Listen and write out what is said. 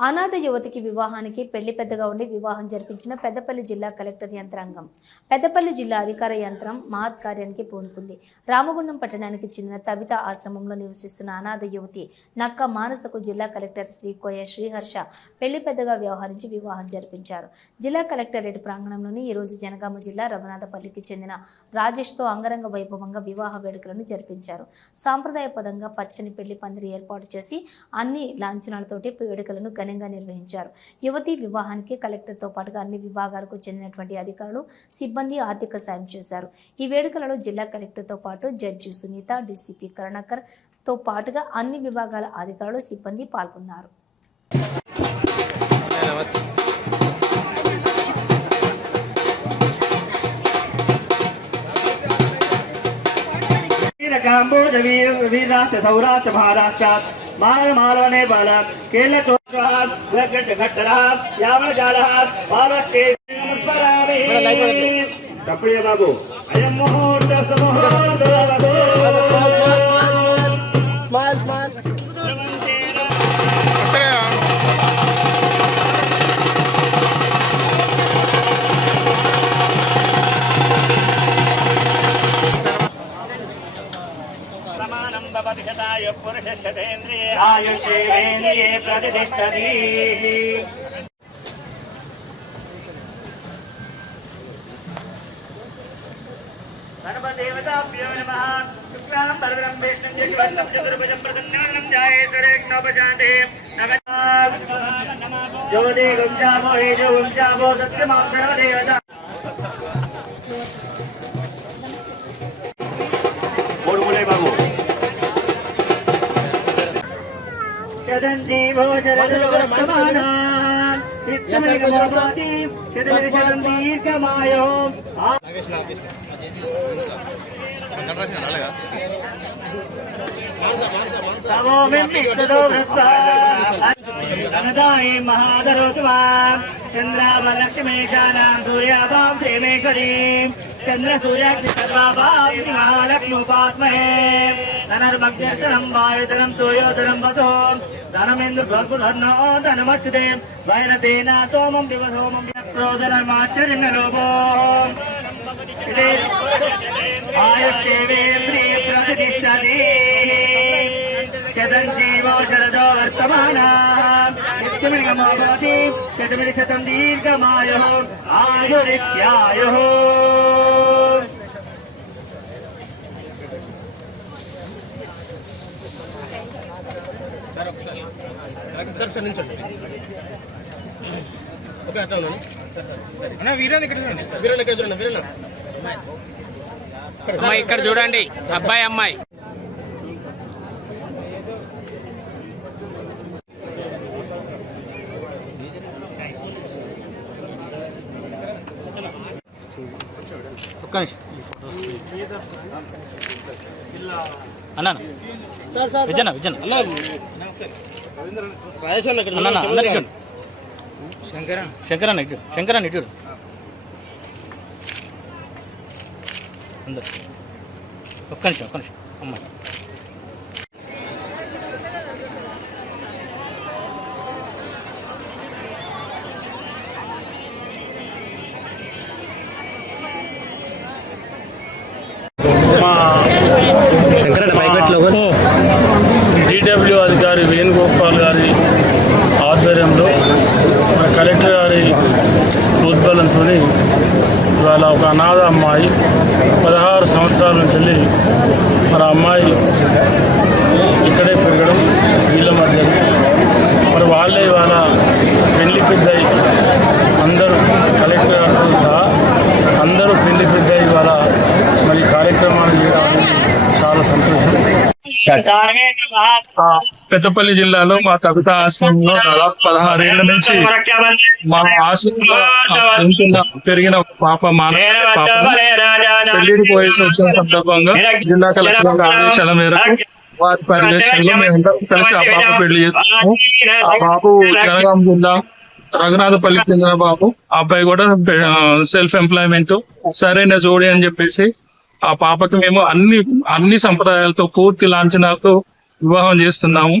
అనాథ యువతికి వివాహానికి పెళ్ళి పెద్దగా ఉండి వివాహం జరిపించిన పెద్దపల్లి జిల్లా కలెక్టర్ యంత్రాంగం. పెద్దపల్లి జిల్లా అధికార యంత్రం మహత్ కార్యానికి పూనుకుంది. రామగుండం పట్టణానికి చెందిన తబిత ఆశ్రమంలో నివసిస్తున్న అనాథ యువతి నక్క మానసకు జిల్లా కలెక్టర్ శ్రీ కోయ శ్రీహర్ష పెళ్ళి పెద్దగా వ్యవహరించి వివాహం జరిపించారు. జిల్లా కలెక్టరేట్ ప్రాంగణంలోని ఈరోజు జనగామ జిల్లా రఘునాథపల్లికి చెందిన రాజేష్తో అంగరంగ వైభవంగా వివాహ వేడుకలను జరిపించారు. సాంప్రదాయ పదంగా పచ్చని పెళ్ళి పందిరి ఏర్పాటు చేసి అన్ని లాంఛనాలతోటి వేడుకలను ఘనంగా నిర్వహించారు. యువతి వివాహానికి కలెక్టర్తో పాటుగా అన్ని విభాగాలకు చెందినటువంటి అధికారులు సిబ్బంది ఆర్థిక సాయం చేశారు. ఈ వేడుకలలో జిల్లా కలెక్టర్తో పాటు జడ్జి సునీత డిసిపి కరుణాకర్తో పాటుగా అన్ని విభాగాల అధికారులు సిబ్బంది పాల్గొన్నారు. వీరాశ సౌరాష్ట్ర మహారాష్ట్ర మాలమాలనే బాల కేళ్ళ చోట్ల యావన జాల పాలే తప్పుడే బాబు. అయం ముహూర్త समानं भवति शताय पुरुषशतेन्द्रिये आयुष्येन्द्रिये प्रतिष्ठति सर्वदेवताभ्यो नमः शुक्लां वरदं विष्णुं जयवन्तं चतुर्भुजं प्रसन्नानं ध्यायेश्वरेग्नोपशान्ते नगतात् ज्योति गुञ्जामो हेजो गुञ्जामो सत्यमां చదంజీవో జరదమానాన్ నిత్యమిగమోపాతి చతుర్విశతం దీర్ఘమాయో తమో మిమ్మిక్తదో వృత్వా అనదాయి మహాదరోత్వా. చంద్రామలక్ష్మేశానాం సూర్యాభాం శ్రీమేశ్వరీం. చంద్ర సూర్యాగ్ని సర్వాభాం వాయుధనం సూర్యోధనం వసో ధనమిందు గర్భధర్నో ధనమచ్యుతే వైనతేన సోమం దివ సోమం ప్రోదనమాశ్చర్య రూపో ఆయుష్యేవేంద్రియ ప్రతిష్టతి శతంజీవో శరదో వర్తమానా నిత్యమిగమో భవతి శతమిశతం దీర్ఘమాయు ఆయురిత్యాయు సార్ సార్ నిల్చోండి. ఓకే అట్లా ఉన్నాను. అన్న వీరన్ ఇక్కడ చూడండి వీరన్ ఇక్కడ చూడండి వీరన్ అమ్మాయి ఇక్కడ చూడండి. అబ్బాయి అమ్మాయి. ఒక్క నిమిషం. అన్నా విజయన విజయన అన్న. అందరు ఇటు శంకరన్న. ఇటు శంకరన్న ఇటు అందరు. ఒక్క నిమిషం ఒక్క నిమిషం. అమ్మాయి ఇవాళ ఒక అనాథ అమ్మాయి పదహారు సంవత్సరాల నుంచి మరి అమ్మాయి ఇక్కడే పెరగడం వీళ్ళ మధ్య మరి వాళ్ళే ఇవాళ పెళ్ళి పెద్ద అందరూ కలెక్టర్ గారితో సహా అందరూ పెళ్ళి పెద్ద ఇవాళ మరి ఈ కార్యక్రమాలు చేయడం అనేది చాలా సంతోషం ఆ, పెద్దపల్లి జిల్లాలో మా కవిత ఆశ్రమంలో దాదాపు పదహారేళ్ళ నుంచి మా ఆశ్రమంలో పెరిగిన పాప మానసిక పాప పెళ్ళికి పోయేసి వచ్చిన సందర్భంగా జిల్లా కలెక్టర్ ఆదేశాల మేరకు వారి పర్యవేక్షణలో మేము కలిసి ఆ పాప పెళ్ళి చేస్తాము ఆ బాబు జనగాం జిల్లా రఘునాథపల్లి చెందిన బాబు. ఆ అబ్బాయి కూడా సెల్ఫ్ ఎంప్లాయ్మెంట్ సరైన జోడి అని చెప్పేసి ఆ పాపకి మేము అన్ని అన్ని సంప్రదాయాలతో పూర్తి లాంఛనాలతో వివాహం చేస్తున్నాము.